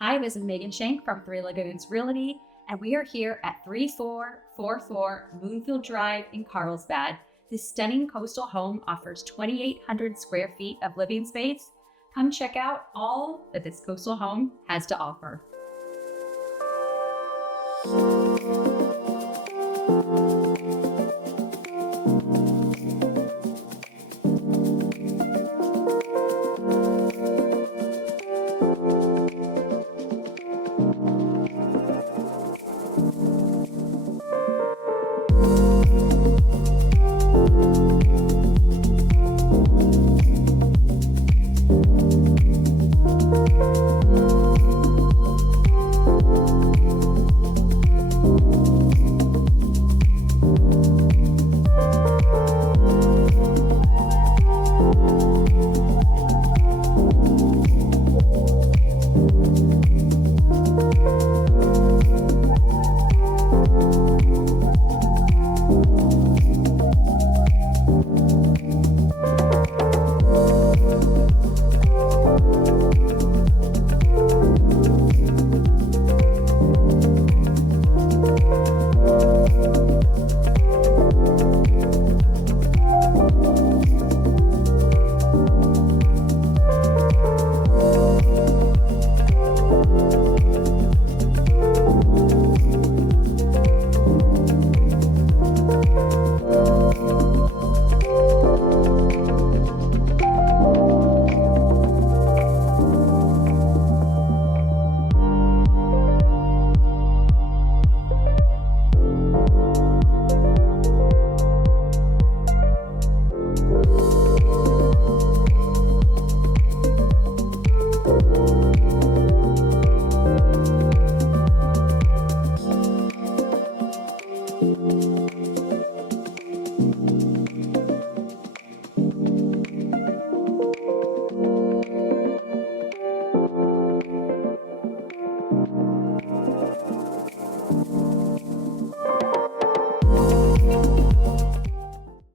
Hi, this is Megan Shank from Three Lagoons Realty, and we are here at 3444 Moonfield Drive in Carlsbad. This stunning coastal home offers 2,800 square feet of living space. Come check out all that this coastal home has to offer.